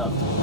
up.